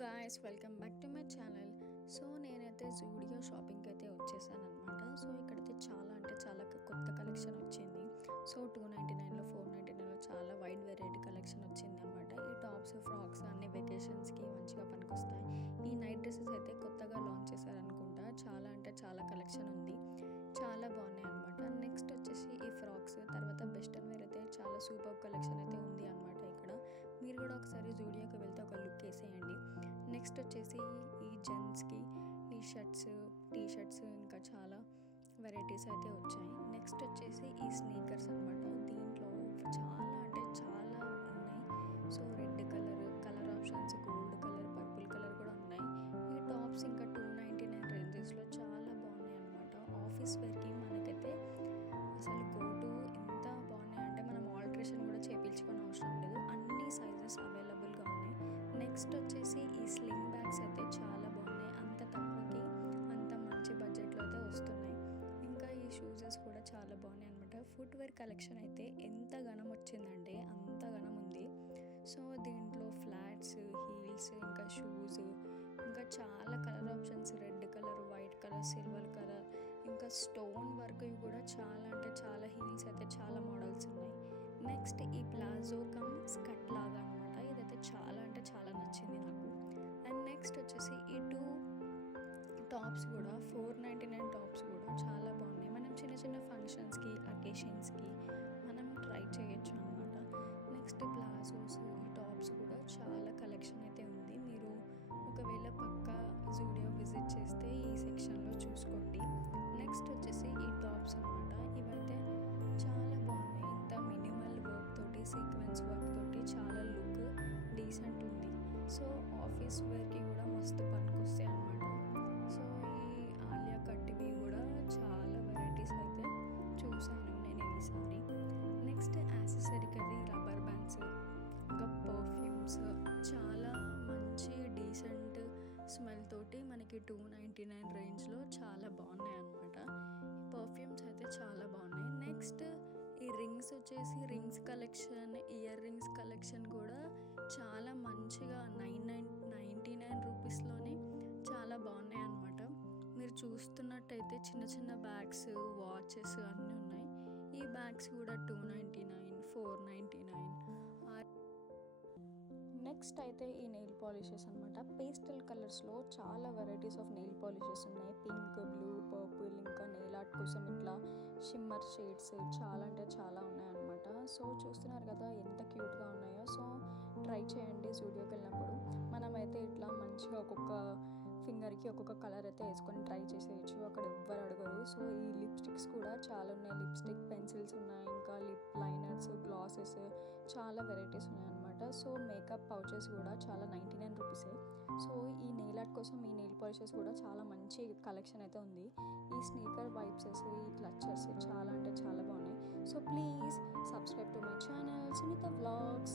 Guys, welcome back to my channel. So నేనైతే జూడియో షాపింగ్కి అయితే వచ్చేసాను అనమాట. సో ఇక్కడైతే చాలా అంటే చాలా కొత్త కలెక్షన్ వచ్చింది. సో 299లో 499లో చాలా వైడ్ వెరైటీ కలెక్షన్ వచ్చింది అనమాట. ఈ టాప్స్, ఫ్రాక్స్ అన్ని వెకేషన్స్కి మంచిగా పనికొస్తాయి. ఈ నైట్ డ్రెస్సెస్ అయితే కొత్తగా లాంచ్ చేశారనుకుంటా. చాలా అంటే చాలా కలెక్షన్ ఉంది, చాలా బాగున్నాయి అనమాట. నెక్స్ట్ వచ్చేసి ఈ ఫ్రాక్స్, తర్వాత వెస్టర్న్ వేర్ అయితే చాలా సూపర్ కలెక్షన్ అయితే ఉంది అనమాట. ఇక్కడ మీరు కూడా ఒకసారి జూడియోకి వెళ్తే ఒక లుక్ వేసేయండి. నెక్స్ట్ వచ్చేసి ఈ జెంట్స్కి ఈ షర్ట్స్, టీ షర్ట్స్, ఇంకా చాలా వెరైటీస్ అయితే వచ్చాయి. నెక్స్ట్ వచ్చేసి ఈ స్నీకర్స్ అనమాట. దీంట్లో చాలా అంటే చాలా ఉన్నాయి. So red colour options, gold colour, purple colour కూడా ఉన్నాయి. ఈ టాప్స్ ఇంకా 299 రేంజెస్లో చాలా బాగున్నాయి అనమాట. ఆఫీస్ వేర్కి మనకైతే అసలు గోటు ఎంత బాగున్నాయి అంటే మనం ఆల్టరేషన్ కూడా చేయించుకొని అవసరం లేదు. అన్ని సైజెస్ అవైలబుల్గా ఉన్నాయి. నెక్స్ట్ వచ్చేసి ఈ స్లింగ్ బ్యాగ్స్ అయితే చాలా బాగున్నాయి. అంత తక్కువకి అంత మంచి బడ్జెట్లో అయితే వస్తున్నాయి. ఇంకా ఈ షూజెస్ కూడా చాలా బాగున్నాయి అనమాట. ఫుట్వేర్ కలెక్షన్ అయితే ఎంత ఘనం వచ్చిందంటే అంత ఘనం ఉంది. సో దీంట్లో ఫ్లాట్స్, హీల్స్, ఇంకా షూస్, ఇంకా చాలా colour options, red colour, white colour, silver colour, ఇంకా స్టోన్ వర్క్ కూడా చాలా అంటే చాలా హీల్స్ అయితే చాలా మోడల్స్ ఉన్నాయి. నెక్స్ట్ ఈ ప్లాజో కమ్ స్కర్ట్ లాగా అనమాట. ఇదైతే చాలా అంటే చాలా నచ్చింది నాకు. అండ్ నెక్స్ట్ వచ్చేసి ఈ టాప్స్ కూడా 499 టాప్స్ కూడా చాలా బాగున్నాయి. మనం చిన్న చిన్న ఫంక్షన్స్కి, అకేషన్స్కి మనం ట్రై చేయొచ్చు అనమాట. నెక్స్ట్ ప్లాజోస్, ఈ టాప్స్ కూడా చాలా కలెక్షన్ అయితే ఉంది. మీరు ఒకవేళ పక్కా జూడియో విజిట్ చేస్తే ఈ సెక్షన్లో చూసుకోండి. నెక్స్ట్ వచ్చేసి ఈ టాప్స్ అనమాట. ఇవైతే చాలా బాగున్నాయి. ఇంత మినిమల్ వర్క్ తోటి, సీక్వెన్స్ వర్క్ తోటి చాలా లుక్ డీసెంట్ ఉంది. సో ఆఫీస్ వేర్కి కూడా మస్తు పనికొస్తాయి అనమాట. సో ఈ ఆలియా కట్టివి కూడా చాలా వెరైటీస్ అయితే చూశాను నేను ఈసారి. నెక్స్ట్ యాక్సెసరీకి అది రబ్బర్ బ్యాండ్స్, ఇంకా పర్ఫ్యూమ్స్, చాలా మంచి డీసెంట్ స్మెల్ తోటి మనకి 299 రేంజ్లో చాలా బాగున్నాయి అనమాట. పర్ఫ్యూమ్స్ అయితే చాలా బాగున్నాయి. నెక్స్ట్ ఈ రింగ్స్ వచ్చేసి rings collection, ear rings collection కూడా చాలా మంచిగా 99 రూపీస్లోనే చాలా బాగున్నాయి అనమాట. మీరు చూస్తున్నట్టయితే చిన్న చిన్న బ్యాగ్స్, వాచెస్ అన్నీ ఉన్నాయి. ఈ బ్యాగ్స్ కూడా 299, 499. నెక్స్ట్ అయితే ఈ నెయిల్ పాలిషెస్ అనమాట. పేస్టల్ కలర్స్లో చాలా వెరైటీస్ ఆఫ్ నెయిల్ పాలిషెస్ ఉన్నాయి. పింక్, బ్లూ, పర్పుల్, ఇంకా నెయిల్ ఆర్ట్ కోసం ఇట్లా షిమ్మర్ షేడ్స్ చాలా అంటే చాలా ఉన్నాయన్నమాట. సో చూస్తున్నారు కదా ఎంత క్యూట్గా ఉన్నాయో. సో ట్రై చేయండి జూడియోకి వెళ్ళినప్పుడు. మనమైతే ఇట్లా మంచిగా ఒక్కొక్క ఫింగర్కి ఒక్కొక్క కలర్ అయితే వేసుకొని ట్రై చేసేయచ్చు, అక్కడ ఎవ్వరు అడగరు. సో ఈ లిప్స్టిక్స్ కూడా చాలా ఉన్నాయి. లిప్స్టిక్ పెన్సిల్స్ ఉన్నాయి, ఇంకా లిప్ లైనర్స్, గ్లాసెస్, చాలా వెరైటీస్ ఉన్నాయన్నమాట. సో మేకప్ పౌచెస్ కూడా చాలా 99 రూపీసే. సో ఈ నెయిల్ ఆర్ట్ కోసం ఈ నెయిల్ పాలిషెస్ కూడా చాలా మంచి కలెక్షన్ అయితే ఉంది. ఈ స్నీకర్ వైప్సెస్, ఈ క్లచర్స్ చాలా అంటే చాలా బాగున్నాయి. So please subscribe to my channel Sunitha vlogs.